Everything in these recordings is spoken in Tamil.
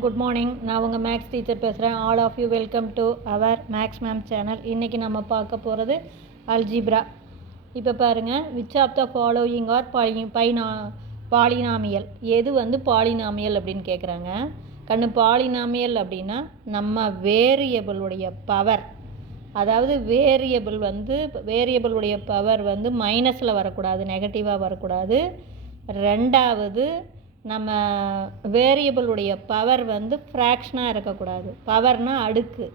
Good morning. நான் உங்கள் மேக்ஸ் டீச்சர் பேசுகிறேன். All of you welcome to our maths ma'am channel. இன்றைக்கி நம்ம பார்க்க போகிறது அல்ஜிப்ரா. இப்போ பாருங்கள், which of the following are polynomial, எது பாலினாமியல் அப்படின்னு கேட்குறாங்க. பாலினாமியல் அப்படின்னா நம்ம வேரியபிளுடைய பவர், அதாவது வேரியபிளுடைய பவர் மைனஸில் வரக்கூடாது, நெகட்டிவாக வரக்கூடாது. ரெண்டாவது, நம்ம வேரியபிளுடைய பவர் ஃப்ராக்ஷனாக இருக்கக்கூடாது. பவர்னால் அடுக்கு.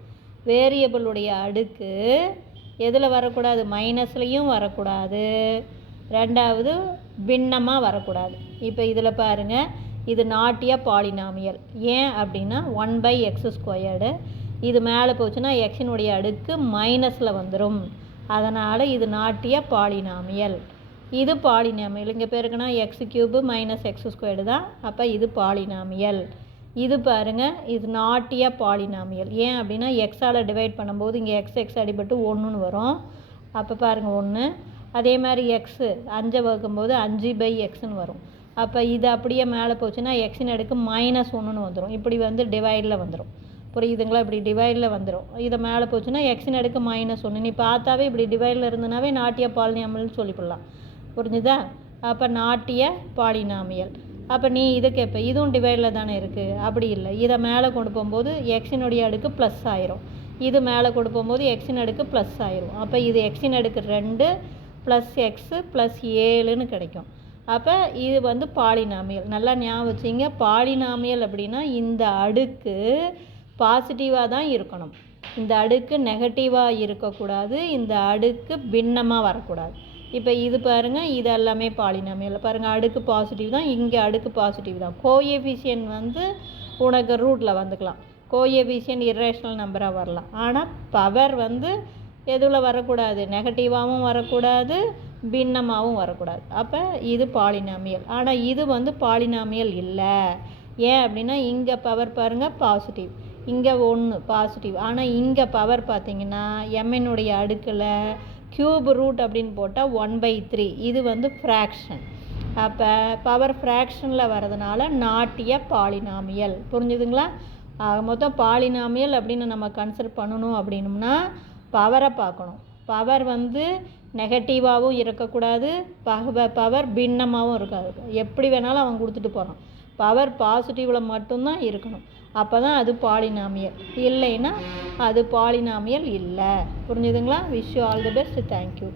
வேரியபிளுடைய அடுக்கு எதில் வரக்கூடாது? மைனஸ்லேயும் வரக்கூடாது. ரெண்டாவது, பின்னமாக வரக்கூடாது. இப்போ இதில் பாருங்கள், இது நாட்டிய பாலினாமியல். ஏன் அப்படின்னா 1/x². இது மேலே போச்சுன்னா எக்ஸினுடைய அடுக்கு மைனஸில் வந்துடும். அதனால் இது நாட்டிய பாலினாமியல். இது பாலினாமியல். இங்கே பேருக்குன்னா x³ - x² தான். அப்போ இது பாலினாமியல். இது பாருங்கள், இது நாட்டிய பாலினாமியல். ஏன் அப்படின்னா எக்ஸால் டிவைட் பண்ணும்போது இங்கே எக்ஸ் அடிபட்டு 1ன்னு வரும். அப்போ பாருங்கள் 1. அதே மாதிரி எக்ஸு 5 வகுக்கும்போது 5/xன்னு வரும். அப்போ இது அப்படியே மேலே போச்சுன்னா எக்ஸின் அடுக்கு -1ன்னு வந்துடும். இப்படி டிவைடில் வந்துடும். புரியுதுங்களா? இப்படி டிவைடில் வந்துடும். இதை மேலே போச்சுன்னா எக்ஸின் அடுக்கு -1. நீ பார்த்தாவே இப்படி டிவைடில் இருந்தனாவே நாட்டிய பாலினாமியல்னு சொல்லிவிடலாம். புரிஞ்சுதா? அப்போ நாட்டிய பாலினாமியல். அப்போ நீ இதை கேட்ப, இதுவும் டிவைடில் தானே இருக்குது. அப்படி இல்லை, இதை மேலே கொண்டு போகும்போது எக்ஸினுடைய அடுக்கு ப்ளஸ் ஆயிரும். இது மேலே கொண்டு போகும்போது எக்ஸின் அடுக்கு ப்ளஸ் ஆயிரும். அப்போ இது எக்ஸின் அடுக்கு 2 + x + 7ன்னு கிடைக்கும். அப்போ இது பாலினாமியல். நல்லா ஞாபகம் வச்சிங்க. பாலினாமியல் அப்படின்னா இந்த அடுக்கு பாசிட்டிவாக தான் இருக்கணும். இந்த அடுக்கு நெகட்டிவாக இருக்கக்கூடாது. இந்த அடுக்கு பின்னமாக வரக்கூடாது. இப்போ இது பாருங்கள், இது எல்லாமே பாலினாமியல். பாருங்கள், அடுக்கு பாசிட்டிவ் தான், இங்கே அடுக்கு பாசிட்டிவ் தான். கோஎஃபிஷியன் உனக்கு ரூட்டில் வந்துக்கலாம். கோஎஃபிஷியன் இர்ரேஷனல் நம்பராக வரலாம். ஆனால் பவர் எதில் வரக்கூடாது? நெகட்டிவாகவும் வரக்கூடாது, பின்னமாகவும் வரக்கூடாது. அப்போ இது பாலினாமியல். ஆனால் இது பாலினாமியல் இல்லை. ஏன் அப்படின்னா இங்கே பவர் பாருங்கள் பாசிட்டிவ், இங்கே 1 பாசிட்டிவ். ஆனால் இங்கே பவர் பார்த்திங்கன்னா எம்எனுடைய அடுக்கில் கியூப் ரூட் அப்படின்னு போட்டால் 1/3. இது ஃப்ராக்ஷன். அப்போ பவர் ஃப்ராக்ஷனில் வரதுனால நாட்டிய பாலினாமியல். புரிஞ்சுதுங்களா? மொத்தம் பாலினாமியல் அப்படின்னு நம்ம கன்சிடர் பண்ணணும் அப்படின்னம்னா பவரை பார்க்கணும். பவர் நெகட்டிவாகவும் இருக்கக்கூடாது, பவர் பின்னமாகவும் இருக்காது. எப்படி வேணாலும் அவன் கொடுத்துட்டு போகிறான். பவர் பாசிட்டிவில் மட்டும்தான் இருக்கணும். அப்போ தான் அது பாலினாமியல். இல்லைன்னா அது பாலினாமியல் இல்லை. புரிஞ்சுதுங்களா? Wish you all the best. Thank you.